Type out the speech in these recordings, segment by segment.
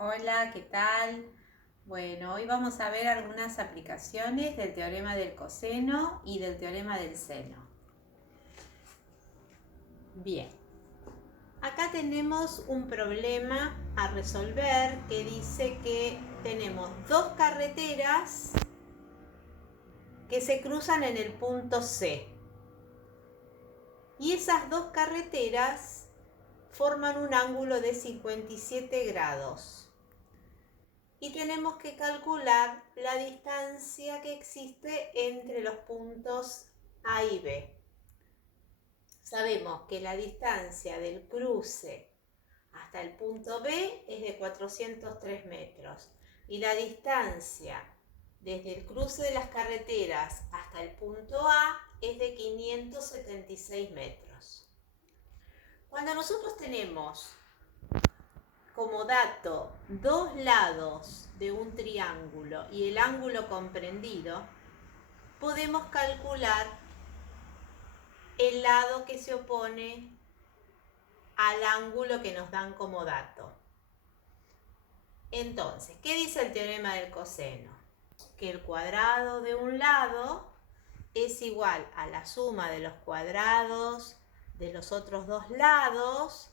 Hola, ¿qué tal? Bueno, hoy vamos a ver algunas aplicaciones del teorema del coseno y del teorema del seno. Bien, acá tenemos un problema a resolver que dice que tenemos dos carreteras que se cruzan en el punto C. Y esas dos carreteras forman un ángulo de 57 grados. Y tenemos que calcular la distancia que existe entre los puntos A y B. Sabemos que la distancia del cruce hasta el punto B es de 403 metros y la distancia desde el cruce de las carreteras hasta el punto A es de 576 metros. Cuando nosotros tenemos como dato dos lados de un triángulo y el ángulo comprendido, podemos calcular el lado que se opone al ángulo que nos dan como dato. Entonces, ¿qué dice el teorema del coseno? Que el cuadrado de un lado es igual a la suma de los cuadrados de los otros dos lados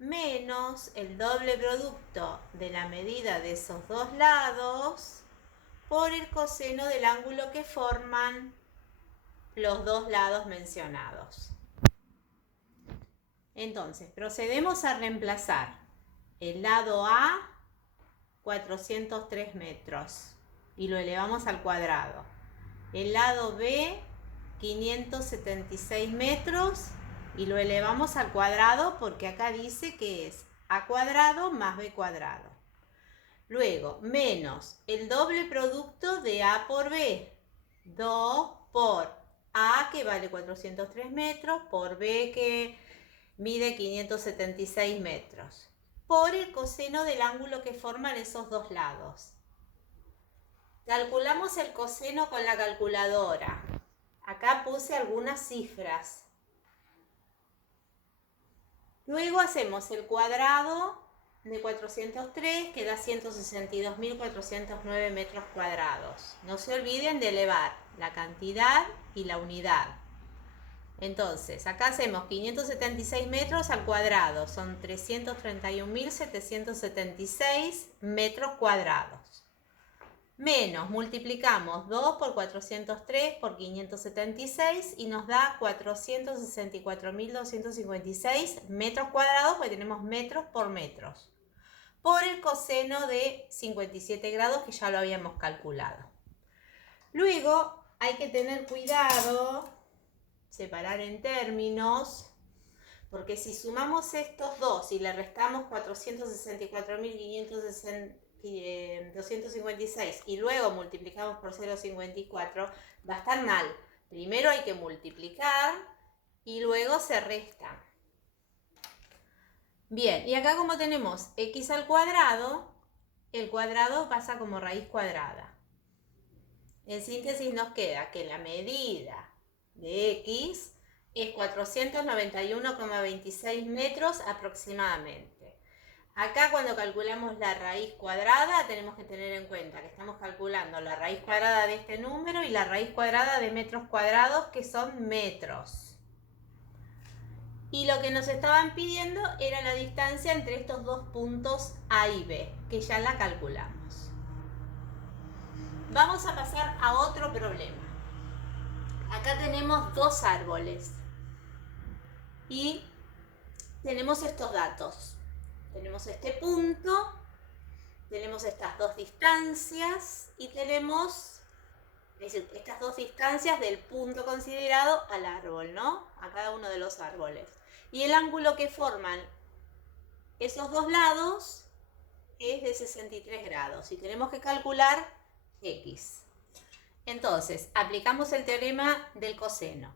menos el doble producto de la medida de esos dos lados por el coseno del ángulo que forman los dos lados mencionados. Entonces, procedemos a reemplazar el lado A, 403 metros, y lo elevamos al cuadrado. El lado B, 576 metros, y lo elevamos al cuadrado porque acá dice que es A cuadrado más B cuadrado. Luego, menos el doble producto de A por B, 2 por A, que vale 403 metros, por B, que mide 576 metros, por el coseno del ángulo que forman esos dos lados. Calculamos el coseno con la calculadora. Acá puse algunas cifras. Luego hacemos el cuadrado de 403, que da 162.409 metros cuadrados. No se olviden de elevar la cantidad y la unidad. Entonces, acá hacemos 576 metros al cuadrado, son 331.776 metros cuadrados. Menos, multiplicamos 2 por 403 por 576 y nos da 464.256 metros cuadrados, porque tenemos metros por metros, por el coseno de 57 grados que ya lo habíamos calculado. Luego hay que tener cuidado, separar en términos, porque si sumamos estos dos y le restamos 464.256 y luego multiplicamos por 0,54, va a estar mal. Primero hay que multiplicar y luego se resta. Bien, y acá como tenemos x al cuadrado, el cuadrado pasa como raíz cuadrada. En síntesis nos queda que la medida de x es 491,26 metros aproximadamente. Acá cuando calculamos la raíz cuadrada tenemos que tener en cuenta que estamos calculando la raíz cuadrada de este número y la raíz cuadrada de metros cuadrados, que son metros. Y lo que nos estaban pidiendo era la distancia entre estos dos puntos A y B, que ya la calculamos. Vamos a pasar a otro problema. Acá tenemos dos árboles y tenemos estos datos. Tenemos este punto, tenemos estas dos distancias y tenemos, es decir, estas dos distancias del punto considerado al árbol, ¿no? A cada uno de los árboles. Y el ángulo que forman esos dos lados es de 63 grados y tenemos que calcular x. Entonces, aplicamos el teorema del coseno.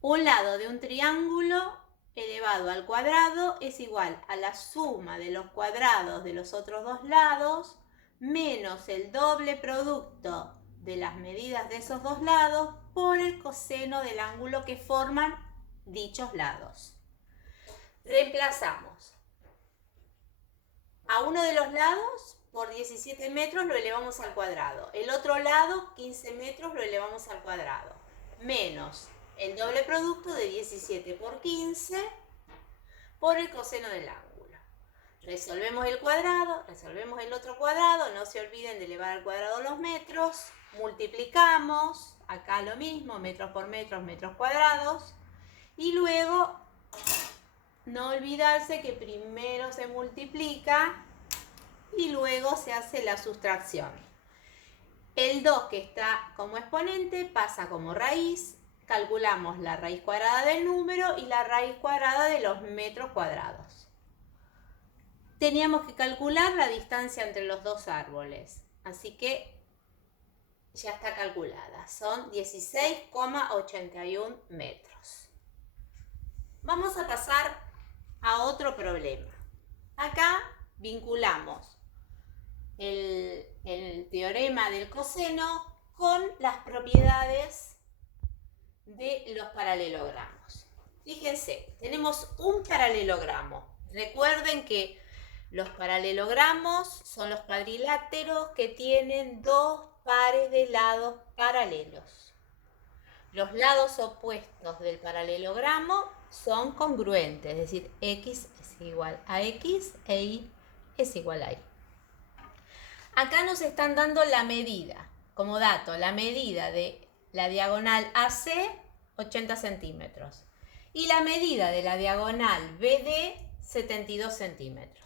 Un lado de un triángulo elevado al cuadrado es igual a la suma de los cuadrados de los otros dos lados menos el doble producto de las medidas de esos dos lados por el coseno del ángulo que forman dichos lados. Reemplazamos A uno de los lados, por 17 metros, lo elevamos al cuadrado. El otro lado, 15 metros, lo elevamos al cuadrado. Menos el doble producto de 17 por 15 por el coseno del ángulo. Resolvemos el cuadrado, resolvemos el otro cuadrado. No se olviden de elevar al cuadrado los metros. Multiplicamos, acá lo mismo, metros por metros, metros cuadrados. Y luego, no olvidarse que primero se multiplica y luego se hace la sustracción. El 2 que está como exponente pasa como raíz. Calculamos la raíz cuadrada del número y la raíz cuadrada de los metros cuadrados. Teníamos que calcular la distancia entre los dos árboles. Así que ya está calculada. Son 16,81 metros. Vamos a pasar a otro problema. Acá vinculamos el teorema del coseno con las propiedades de los paralelogramos. Fíjense, tenemos un paralelogramo. Recuerden que los paralelogramos son los cuadriláteros que tienen dos pares de lados paralelos. Los lados opuestos del paralelogramo son congruentes, es decir, X es igual a X e Y es igual a Y. Acá nos están dando la medida, como dato, la medida de la diagonal AC, 80 centímetros. Y la medida de la diagonal BD, 72 centímetros.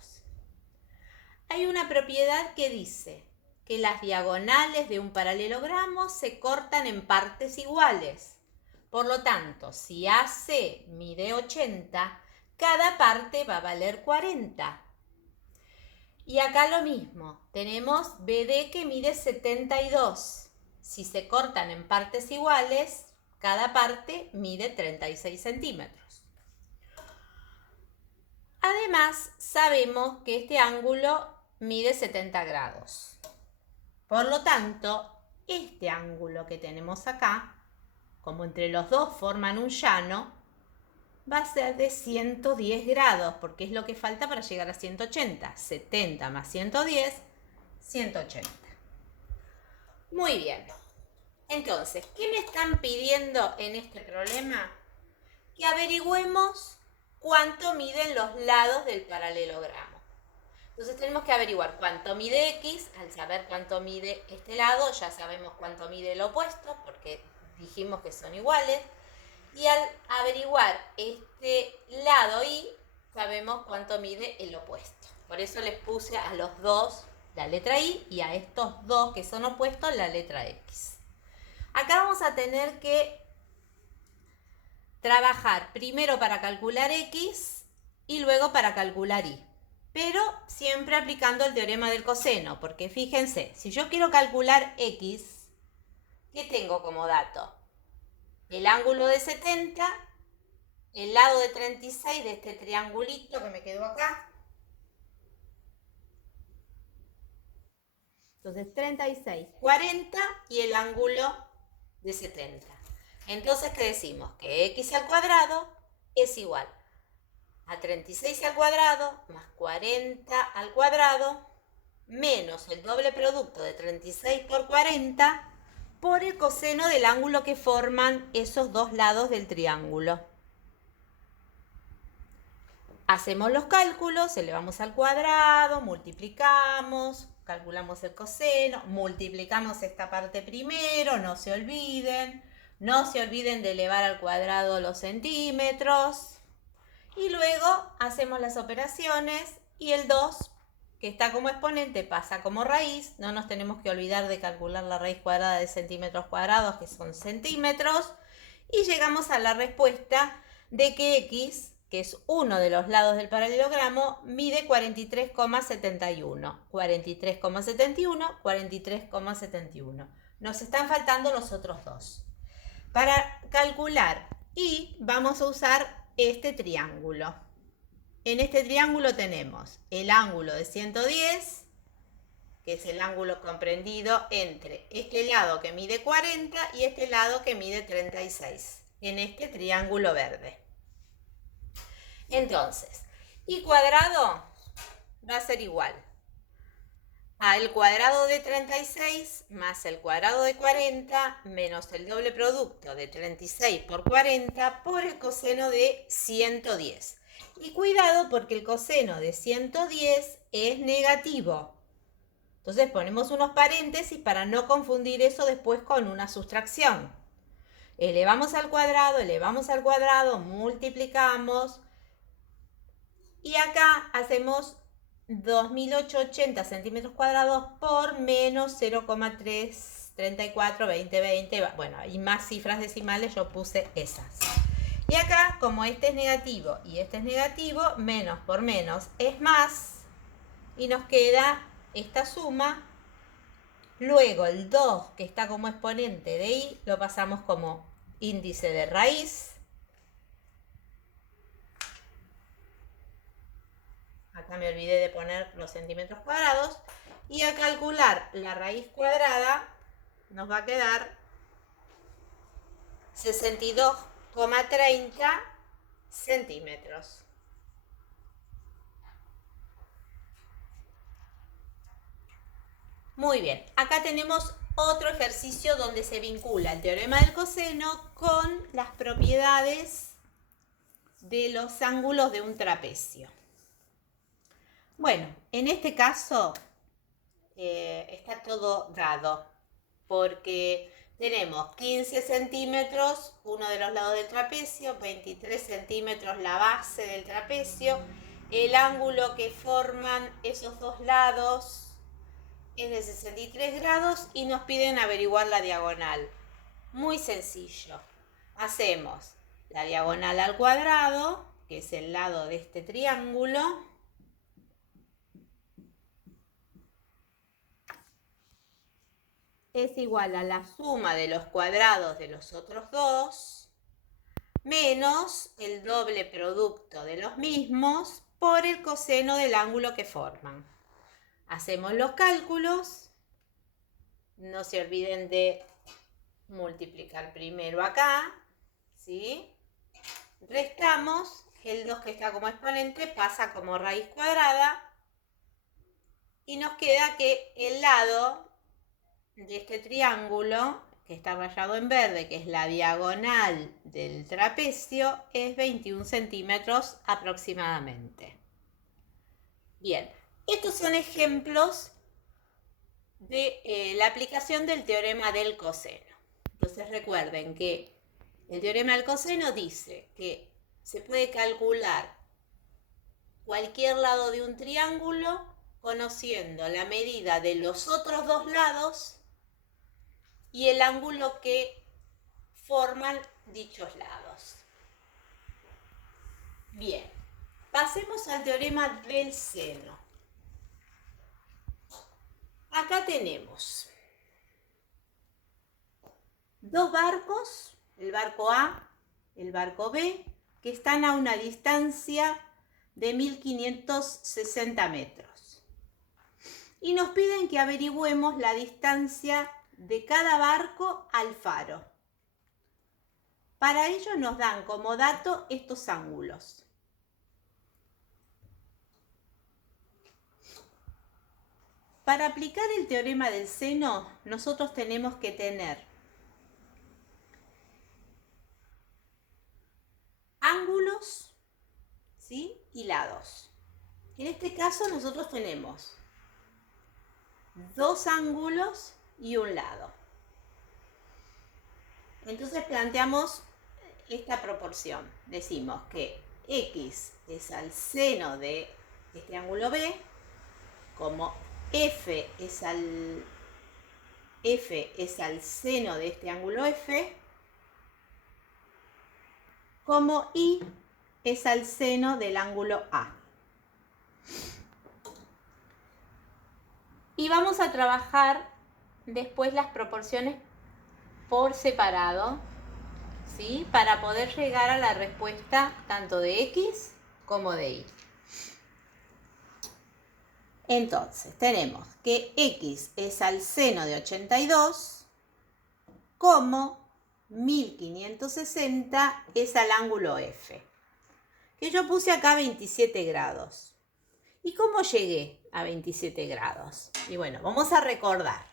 Hay una propiedad que dice que las diagonales de un paralelogramo se cortan en partes iguales. Por lo tanto, si AC mide 80, cada parte va a valer 40. Y acá lo mismo, tenemos BD que mide 72. Si se cortan en partes iguales, cada parte mide 36 centímetros. Además, sabemos que este ángulo mide 70 grados. Por lo tanto, este ángulo que tenemos acá, como entre los dos forman un llano, va a ser de 110 grados, porque es lo que falta para llegar a 180. 70 más 110, 180. Muy bien. Entonces, ¿qué me están pidiendo en este problema? Que averigüemos cuánto miden los lados del paralelogramo. Entonces tenemos que averiguar cuánto mide X. Al saber cuánto mide este lado, ya sabemos cuánto mide el opuesto, porque dijimos que son iguales. Y al averiguar este lado Y, sabemos cuánto mide el opuesto. Por eso les puse a los dos la letra Y y a estos dos que son opuestos la letra X. Acá vamos a tener que trabajar primero para calcular X y luego para calcular Y. Pero siempre aplicando el teorema del coseno, porque fíjense, si yo quiero calcular X, ¿qué tengo como dato? El ángulo de 70, el lado de 36 de este triangulito que me quedó acá. Entonces 36, 40 y el ángulo de 70. Entonces, ¿qué decimos? Que X al cuadrado es igual a 36 al cuadrado más 40 al cuadrado menos el doble producto de 36 por 40 por el coseno del ángulo que forman esos dos lados del triángulo. Hacemos los cálculos, elevamos al cuadrado, multiplicamos, calculamos el coseno, multiplicamos esta parte primero, no se olviden de elevar al cuadrado los centímetros. Y luego hacemos las operaciones y el 2, que está como exponente, pasa como raíz. No nos tenemos que olvidar de calcular la raíz cuadrada de centímetros cuadrados, que son centímetros. Y llegamos a la respuesta de que X, que es uno de los lados del paralelogramo, mide 43,71. 43,71, 43,71. Nos están faltando los otros dos. Para calcular Y vamos a usar este triángulo. En este triángulo tenemos el ángulo de 110, que es el ángulo comprendido entre este lado que mide 40 y este lado que mide 36, en este triángulo verde. Entonces, Y cuadrado va a ser igual al cuadrado de 36 más el cuadrado de 40 menos el doble producto de 36 por 40 por el coseno de 110. Y cuidado porque el coseno de 110 es negativo. Entonces ponemos unos paréntesis para no confundir eso después con una sustracción. Elevamos al cuadrado, multiplicamos y acá hacemos 2.880 centímetros cuadrados por menos 0,3342020. Bueno, y más cifras decimales yo puse esas. Y acá, como este es negativo y este es negativo, menos por menos es más. Y nos queda esta suma. Luego el 2, que está como exponente de y, lo pasamos como índice de raíz. Acá me olvidé de poner los centímetros cuadrados. Y a calcular la raíz cuadrada nos va a quedar 62,30 centímetros. Muy bien, acá tenemos otro ejercicio donde se vincula el teorema del coseno con las propiedades de los ángulos de un trapecio. Bueno, en este caso está todo dado porque tenemos 15 centímetros uno de los lados del trapecio, 23 centímetros la base del trapecio, el ángulo que forman esos dos lados es de 63 grados y nos piden averiguar la diagonal. Muy sencillo. Hacemos la diagonal al cuadrado, que es el lado de este triángulo. Es igual a la suma de los cuadrados de los otros dos, menos el doble producto de los mismos por el coseno del ángulo que forman. Hacemos los cálculos. No se olviden de multiplicar primero acá, ¿sí? Restamos, el 2 que está como exponente pasa como raíz cuadrada y nos queda que el lado de este triángulo, que está rayado en verde, que es la diagonal del trapecio, es 21 centímetros aproximadamente. Bien, estos son ejemplos de la aplicación del teorema del coseno. Entonces recuerden que el teorema del coseno dice que se puede calcular cualquier lado de un triángulo conociendo la medida de los otros dos lados y el ángulo que forman dichos lados. Bien, pasemos al teorema del seno. Acá tenemos dos barcos, el barco A, el barco B, que están a una distancia de 1560 metros. Y nos piden que averigüemos la distancia de cada barco al faro. Para ello nos dan como dato estos ángulos. Para aplicar el teorema del seno, nosotros tenemos que tener ángulos, ¿sí? Y lados. En este caso nosotros tenemos dos ángulos y un lado. Entonces planteamos esta proporción. Decimos que X es al seno de este ángulo B, como F es al seno de este ángulo F, como Y es al seno del ángulo A. Y vamos a trabajar después las proporciones por separado, ¿sí? Para poder llegar a la respuesta tanto de X como de Y. Entonces, tenemos que X es al seno de 82, como 1560 es al ángulo F, que yo puse acá 27 grados. ¿Y cómo llegué a 27 grados? Y bueno, vamos a recordar.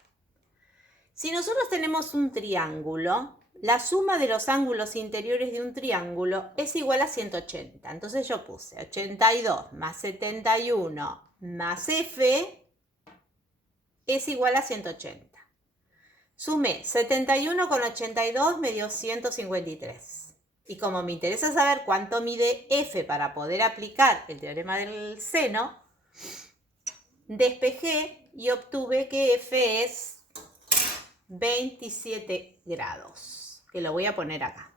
Si nosotros tenemos un triángulo, la suma de los ángulos interiores de un triángulo es igual a 180. Entonces yo puse 82 más 71 más F es igual a 180. Sumé 71 con 82 me dio 153. Y como me interesa saber cuánto mide F para poder aplicar el teorema del seno, despejé y obtuve que F es 27 grados. Que lo voy a poner acá.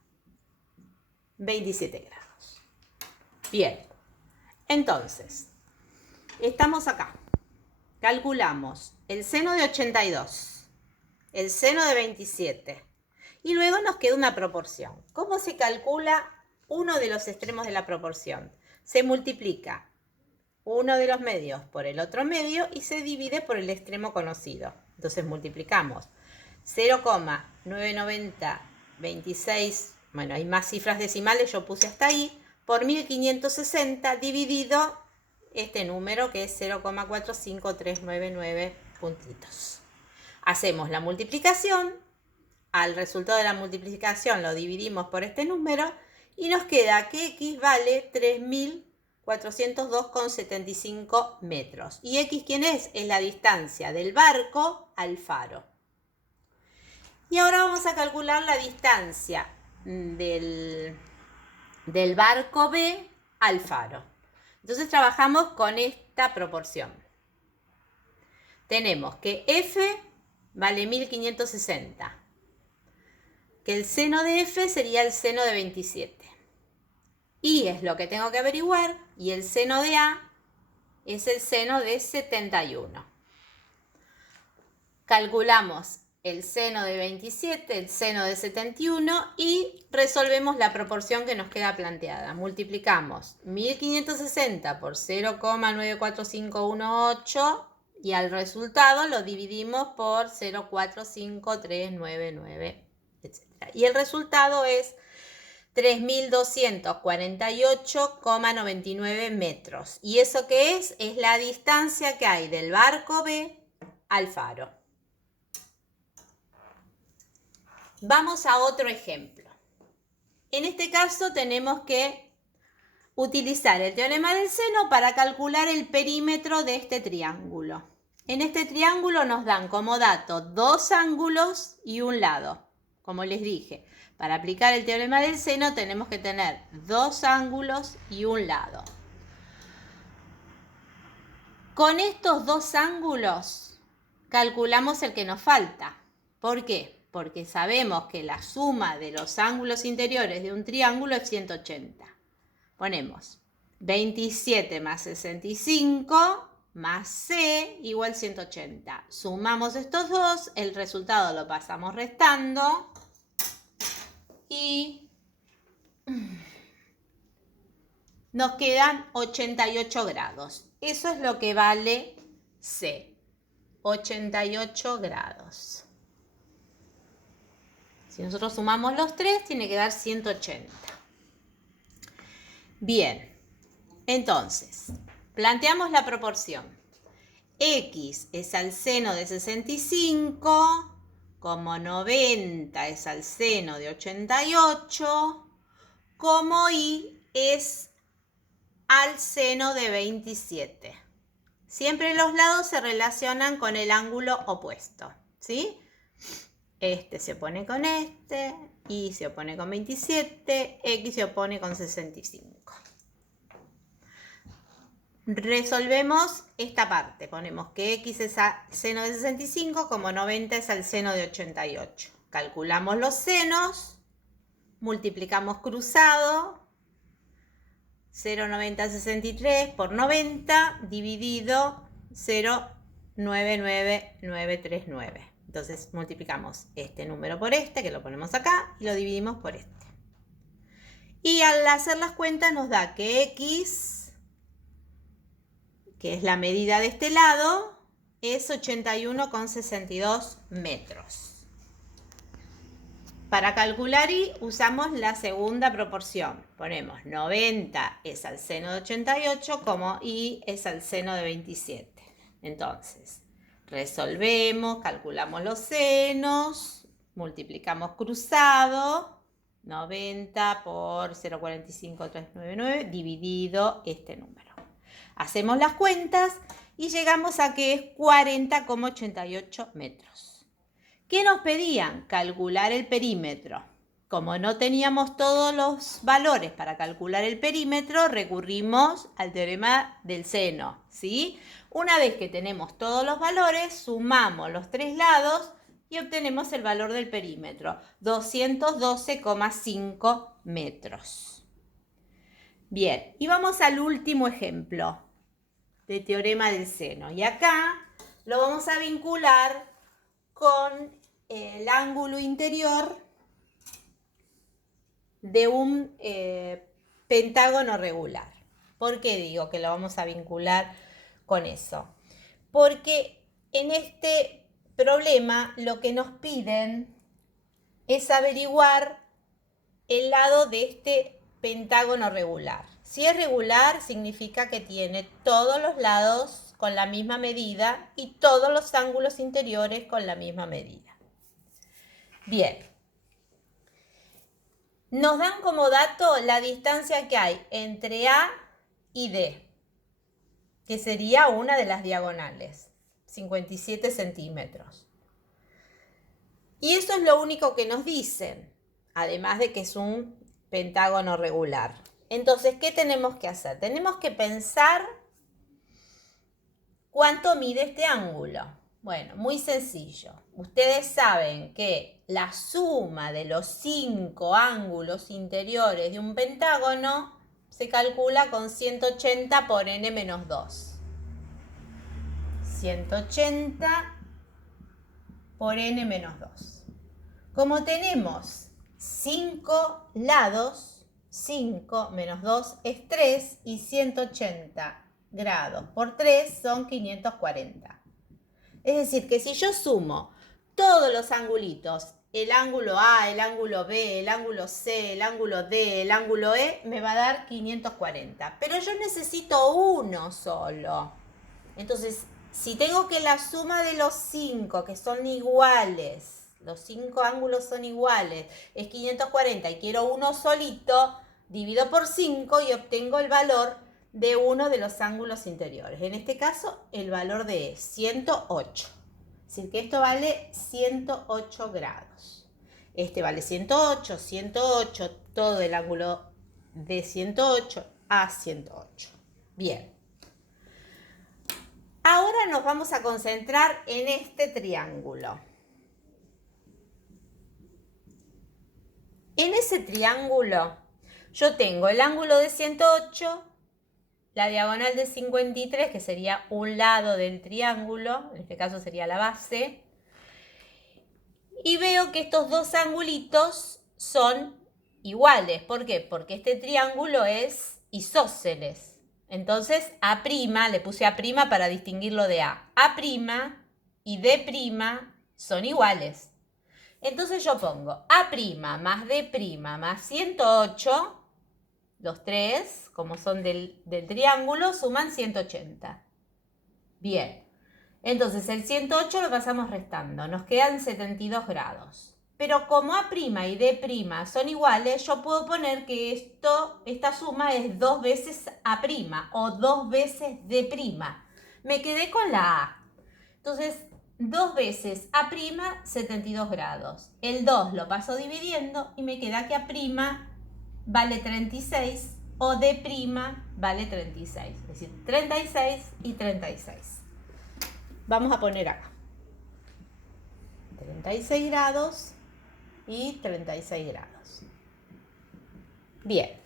27 grados. Bien. Entonces, estamos acá. Calculamos el seno de 82, el seno de 27. Y luego nos queda una proporción. ¿Cómo se calcula uno de los extremos de la proporción? Se multiplica uno de los medios por el otro medio y se divide por el extremo conocido. Entonces multiplicamos 0,99026, bueno, hay más cifras decimales, yo puse hasta ahí, por 1560 dividido este número que es 0,45399 puntitos. Hacemos la multiplicación. Al resultado de la multiplicación lo dividimos por este número y nos queda que X vale 3.402,75 metros. ¿Y X quién es? Es la distancia del barco al faro. Y ahora vamos a calcular la distancia del barco B al faro. Entonces trabajamos con esta proporción. Tenemos que F vale 1560. Que el seno de F sería el seno de 27. Y es lo que tengo que averiguar. Y el seno de A es el seno de 71. Calculamos el seno de 27, el seno de 71 y resolvemos la proporción que nos queda planteada. Multiplicamos 1560 por 0,94518 y al resultado lo dividimos por 0,45399. Y el resultado es 3.248,99 metros. ¿Y eso qué es? Es la distancia que hay del barco B al faro. Vamos a otro ejemplo. En este caso tenemos que utilizar el teorema del seno para calcular el perímetro de este triángulo. En este triángulo nos dan como dato dos ángulos y un lado. Como les dije, para aplicar el teorema del seno tenemos que tener dos ángulos y un lado. Con estos dos ángulos calculamos el que nos falta. ¿Por qué? Porque sabemos que la suma de los ángulos interiores de un triángulo es 180. Ponemos 27 más 65 más C igual 180. Sumamos estos dos, el resultado lo pasamos restando y nos quedan 88 grados. Eso es lo que vale C. 88 grados. Si nosotros sumamos los tres, tiene que dar 180. Bien, entonces, planteamos la proporción. X es al seno de 65, como 90 es al seno de 88, como Y es al seno de 27. Siempre los lados se relacionan con el ángulo opuesto, ¿sí? Este se opone con este, Y se opone con 27, X se opone con 65. Resolvemos esta parte. Ponemos que X es al seno de 65, como 90 es al seno de 88. Calculamos los senos, multiplicamos cruzado, 0,9063 por 90 dividido 0,99939. Entonces multiplicamos este número por este, que lo ponemos acá, y lo dividimos por este. Y al hacer las cuentas nos da que X, que es la medida de este lado, es 81,62 metros. Para calcular y usamos la segunda proporción. Ponemos 90 es al seno de 88 como y es al seno de 27. Entonces, resolvemos, calculamos los senos, multiplicamos cruzado, 90 por 0,45399 dividido este número. Hacemos las cuentas y llegamos a que es 40,88 metros. ¿Qué nos pedían? Calcular el perímetro. Como no teníamos todos los valores para calcular el perímetro, recurrimos al teorema del seno, ¿sí? Una vez que tenemos todos los valores, sumamos los tres lados y obtenemos el valor del perímetro, 212,5 metros. Bien, y vamos al último ejemplo de teorema del seno. Y acá lo vamos a vincular con el ángulo interior de un pentágono regular. ¿Por qué digo que lo vamos a vincular con eso? Porque en este problema lo que nos piden es averiguar el lado de este pentágono regular. Si es regular, significa que tiene todos los lados con la misma medida y todos los ángulos interiores con la misma medida. Bien. Nos dan como dato la distancia que hay entre A y D, que sería una de las diagonales, 57 centímetros. Y eso es lo único que nos dicen, además de que es un pentágono regular. Entonces, ¿qué tenemos que hacer? Tenemos que pensar cuánto mide este ángulo. Bueno, muy sencillo. Ustedes saben que la suma de los 5 ángulos interiores de un pentágono se calcula con 180 por n menos 2. 180 por n menos 2. Como tenemos 5 lados, 5 menos 2 es 3 y 180 grados por 3 son 540. Es decir, que si yo sumo todos los angulitos, el ángulo A, el ángulo B, el ángulo C, el ángulo D, el ángulo E, me va a dar 540. Pero yo necesito uno solo. Entonces, si tengo que la suma de los 5, que son iguales, los 5 ángulos son iguales, es 540 y quiero uno solito, divido por 5 y obtengo el valor de uno de los ángulos interiores. En este caso, el valor de E, 108. Es decir, que esto vale 108 grados. Este vale 108, 108, todo el ángulo de 108 a 108. Bien. Ahora nos vamos a concentrar en este triángulo. En ese triángulo yo tengo el ángulo de 108, la diagonal de 53, que sería un lado del triángulo, en este caso sería la base, y veo que estos dos angulitos son iguales. ¿Por qué? Porque este triángulo es isósceles. Entonces, A', le puse A' para distinguirlo de A. A' y D' son iguales. Entonces yo pongo A' más D' más 108, los tres, como son del triángulo, suman 180. Bien, entonces el 108 lo pasamos restando, nos quedan 72 grados. Pero como A' y D' son iguales, yo puedo poner que esta suma es 2 veces A' o 2 veces D'. Me quedé con la A. Entonces, 2 veces A', 72 grados. El 2 lo paso dividiendo y me queda que A' vale 36 o D' vale 36. Es decir, 36 y 36. Vamos a poner acá 36 grados y 36 grados. Bien.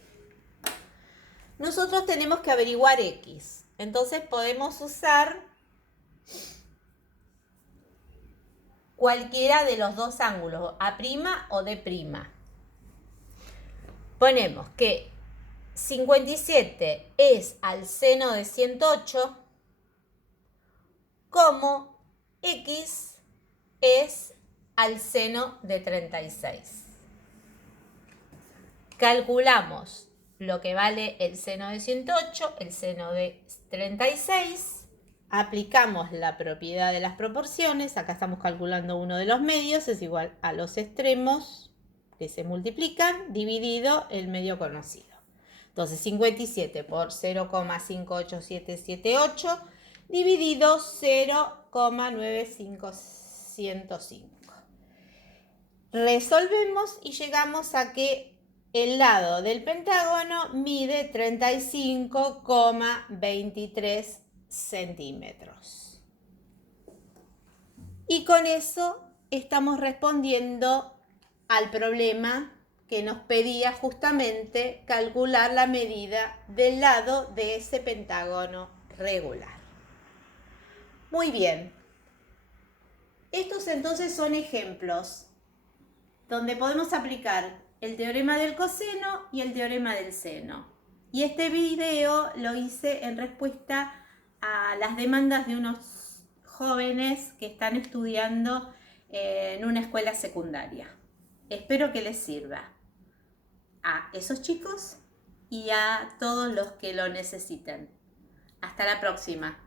Nosotros tenemos que averiguar X. Entonces podemos usar cualquiera de los dos ángulos, A' o D'. Ponemos que 57 es al seno de 108, como X es al seno de 36. calculamos lo que vale el seno de 108, el seno de 36, aplicamos la propiedad de las proporciones, acá estamos calculando uno de los medios, es igual a los extremos que se multiplican, dividido el medio conocido. Entonces 57 por 0,58778 dividido 0,9505. Resolvemos y llegamos a que el lado del pentágono mide 35,23 centímetros. Y con eso estamos respondiendo al problema que nos pedía justamente calcular la medida del lado de ese pentágono regular. Muy bien. Estos entonces son ejemplos donde podemos aplicar el teorema del coseno y el teorema del seno. Y este video lo hice en respuesta a las demandas de unos jóvenes que están estudiando en una escuela secundaria. Espero que les sirva a esos chicos y a todos los que lo necesiten. Hasta la próxima.